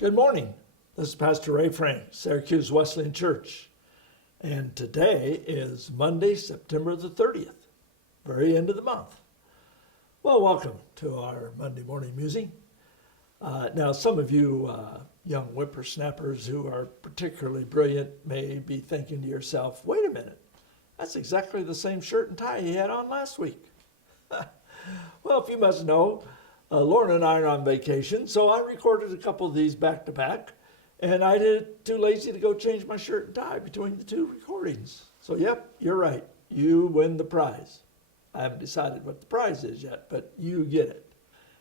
Good morning. This is Pastor Ray Frank, Syracuse Wesleyan Church. And today is Monday, September the 30th, very end of the month. Well, welcome to our Monday morning musing. Now, some of you young whippersnappers who are particularly brilliant may be thinking to yourself, wait a minute, that's exactly the same shirt and tie he had on last week. Well, if you must know, Lauren and I are on vacation, so I recorded a couple of these back to back, and I did too lazy to go change my shirt and tie between the two recordings. So yep, you're right. You win the prize. I haven't decided what the prize is yet, but you get it.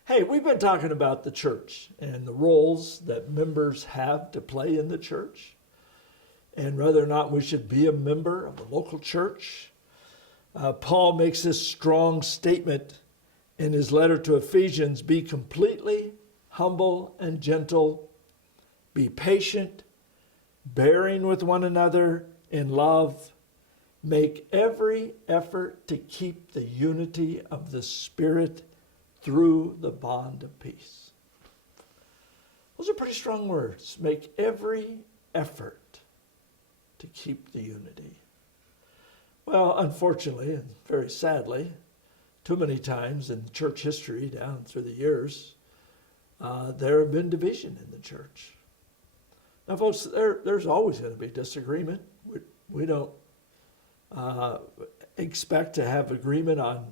Hey, we've been talking about the church and the roles that members have to play in the church, and whether or not we should be a member of a local church. Paul makes this strong statement in his letter to Ephesians: be completely humble and gentle, be patient, bearing with one another in love, make every effort to keep the unity of the Spirit through the bond of peace. Those are pretty strong words. Make every effort to keep the unity. Well, unfortunately, and very sadly, too many times in church history down through the years, there have been division in the church. Now, folks, there's always going to be disagreement. We don't expect to have agreement on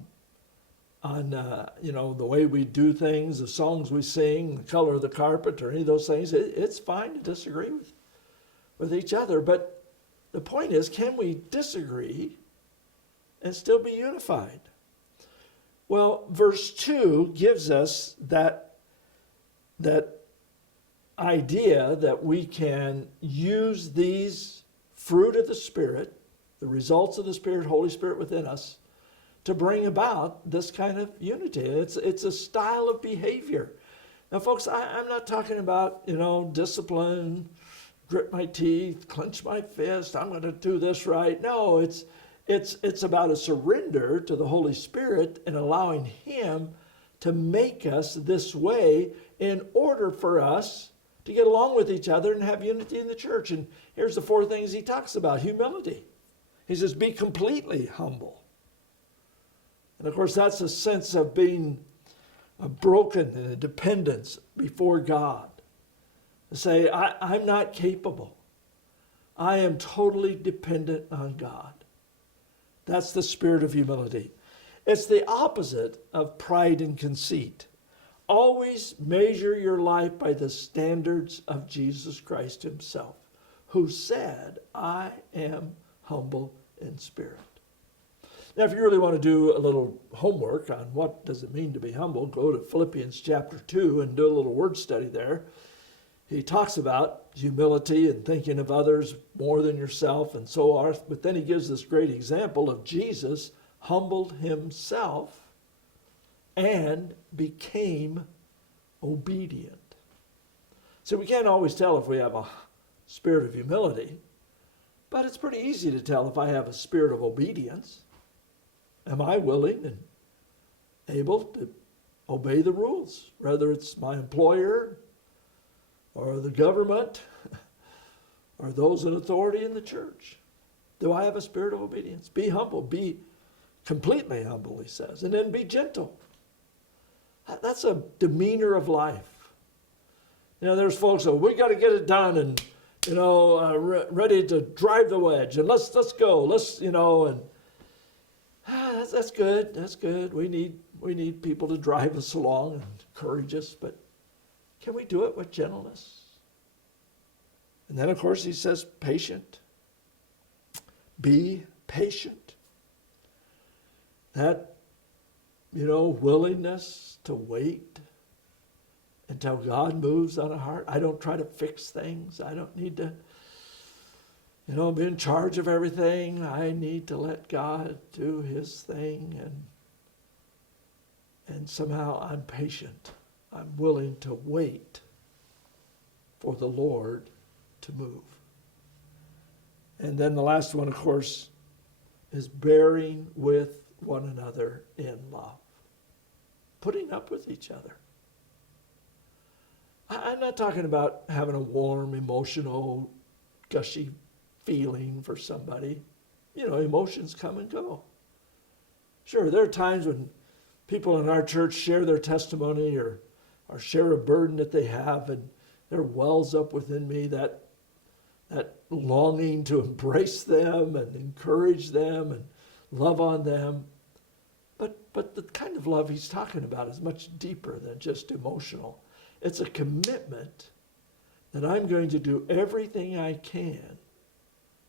the way we do things, the songs we sing, the color of the carpet, or any of those things. It's fine to disagree with each other, but the point is, can we disagree and still be unified? Well, verse 2 gives us that idea that we can use these fruit of the Spirit, the results of the Spirit, Holy Spirit within us, to bring about this kind of unity. It's a style of behavior. Now, folks, I'm not talking about, discipline, grit my teeth, clench my fist, I'm going to do this right. No, it's about a surrender to the Holy Spirit and allowing Him to make us this way in order for us to get along with each other and have unity in the church. And here's the four things he talks about. Humility. He says, be completely humble. And of course, that's a sense of being broken and a dependence before God. To say, I'm not capable. I am totally dependent on God. That's the spirit of humility. It's the opposite of pride and conceit. Always measure your life by the standards of Jesus Christ Himself, who said, I am humble in spirit. Now, if you really want to do a little homework on what does it mean to be humble, go to Philippians chapter 2 and do a little word study there. He talks about humility and thinking of others more than yourself and so on. But then he gives this great example of Jesus humbled Himself and became obedient. So we can't always tell if we have a spirit of humility, but it's pretty easy to tell if I have a spirit of obedience. Am I willing and able to obey the rules, whether it's my employer or the government, or those in authority in the church? Do I have a spirit of obedience? Be humble. Be completely humble, he says. And then be gentle. That's a demeanor of life. There's folks who, we got to get it done and, ready to drive the wedge. And let's go. That's good. That's good. We need people to drive us along and encourage us, but can we do it with gentleness? And then, of course, he says patient. Be patient. That, willingness to wait until God moves on a heart. I don't try to fix things. I don't need to, be in charge of everything. I need to let God do His thing. And somehow I'm patient. I'm willing to wait for the Lord to move. And then the last one, of course, is bearing with one another in love. Putting up with each other. I'm not talking about having a warm, emotional, gushy feeling for somebody. You know, emotions come and go. Sure, there are times when people in our church share their testimony or share a burden that they have, and there wells up within me that longing to embrace them and encourage them and love on them. But the kind of love he's talking about is much deeper than just emotional. It's a commitment that I'm going to do everything I can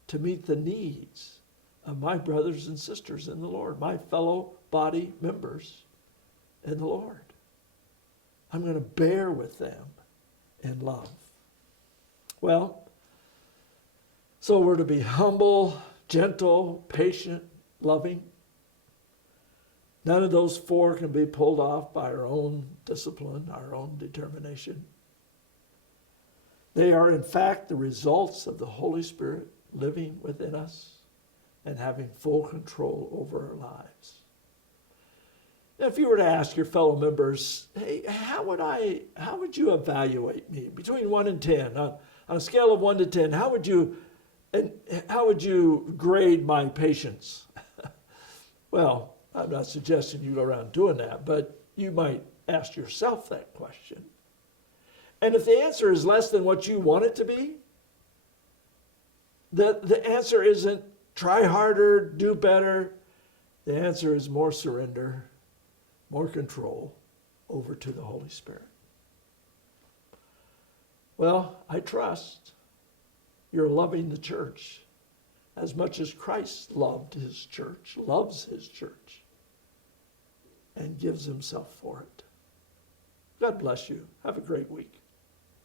to meet the needs of my brothers and sisters in the Lord, my fellow body members in the Lord. I'm going to bear with them in love. Well, so we're to be humble, gentle, patient, loving. None of those four can be pulled off by our own discipline, our own determination. They are, in fact, the results of the Holy Spirit living within us and having full control over our lives. Now, if you were to ask your fellow members, hey, how would you evaluate me between 1 and 10? On a scale of 1 to 10, how would you grade my patience? Well, I'm not suggesting you go around doing that, but you might ask yourself that question. And if the answer is less than what you want it to be, the answer isn't try harder, do better. The answer is more surrender, more control over to the Holy Spirit. Well, I trust you're loving the church as much as Christ loved his church, loves his church, and gives himself for it. God bless you. Have a great week.